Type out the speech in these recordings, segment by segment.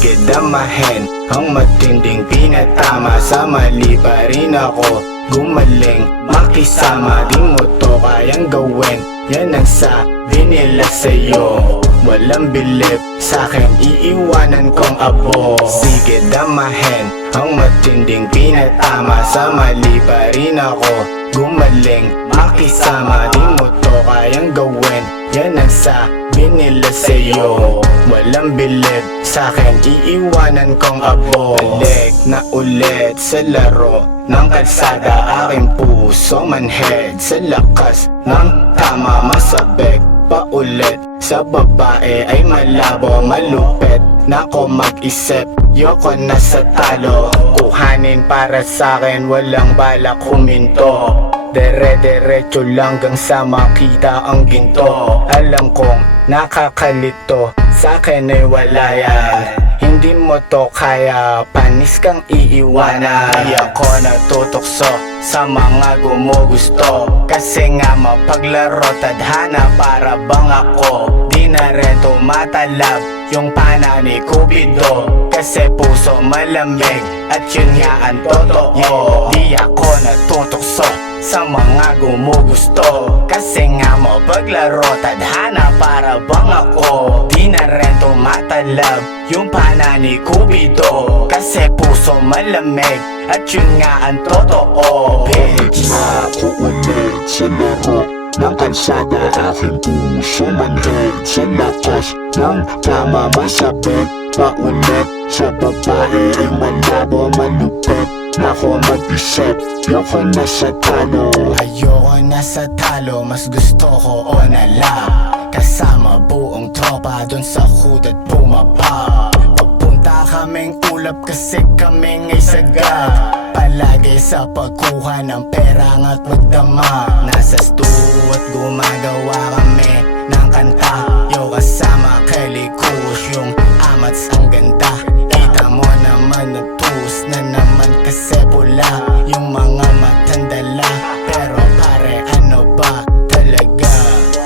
Sige damahin ang matinding pinatama. Sa mali pa rin ako gumaling makisama. Di mo to kayang gawin, yan ang sabi nila sa'yo. Walang bilib sa'kin, iiwanan kong abo. Sige damahin ang matinding pinatama. Sa mali pa rin ako gumaling makisama. Di mo to kayang gawin, yan ang sabi nila sa'yo. Walang bilib sa'kin, iiwanan kong abo. Balik na ulit sa laro ng kalsada, aking puso manhead. Sa lakas ng tama masabik paulit. Sa babae ay malabo, malupit na ko mag-isip, yoko na sa talo. Kuhanin para sa'kin, walang balak huminto. Dire-diretso lang gang sa makita ang ginto. Alam kong nakakalito, sa'kin ay wala yan. Hindi mo to kaya, panis kang iiwanan. Di ako natutokso sa mga gumugusto, kasi nga mapaglaro tadhana para bang ako. Di na rin tumatalab yung pana ni Cupido, kasi puso malamig at yun nga ang totoo. Di ako natutokso sa mga gumugusto, kasi nga mapaglaro tadhana para bang ako. Di na rin tumatalab yung pana ni Cupido, kasi puso malamig at yun nga ang totoo. Balik na ako ulit sa laro ng kalsada, aking puso manhead. Sa lakas ng tama masabit paulit. Sa babae ay malabo, malupit na ko mag-isip, yoko na sa talo. Ayoko na sa talo, mas gusto ko onala. Kasama buong tropa dun sa hood at bumaba. Papunta kaming ulap kasi kaming ay sagad. Palagi sa pagkuha ng pera at magdama. Nasa studio at gumagawa kami ng kanta. Yo kasama Kelly Kush, yung amats ang ganda. Kita mo naman na tus na naman kasi pula yung mga matandala. Pero pare ano ba talaga,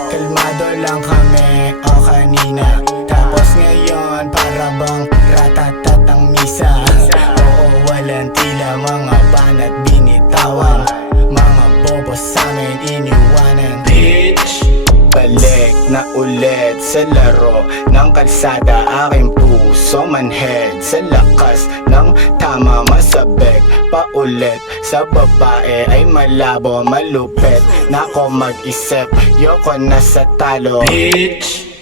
kalmado lang kami o kanina. Tapos ngayon para bang ratatatang misa. Oo walang tila, mga banat binitawan. Mga bobo sa'min iniwanan. Bitch! Balik na ulit sa laro ng kalsada, aking puso manhead. Sa lakas ng tama masabik paulit. Sa babae ay malabo, malupit na ko mag-isip, yoko na sa talo. Bitch!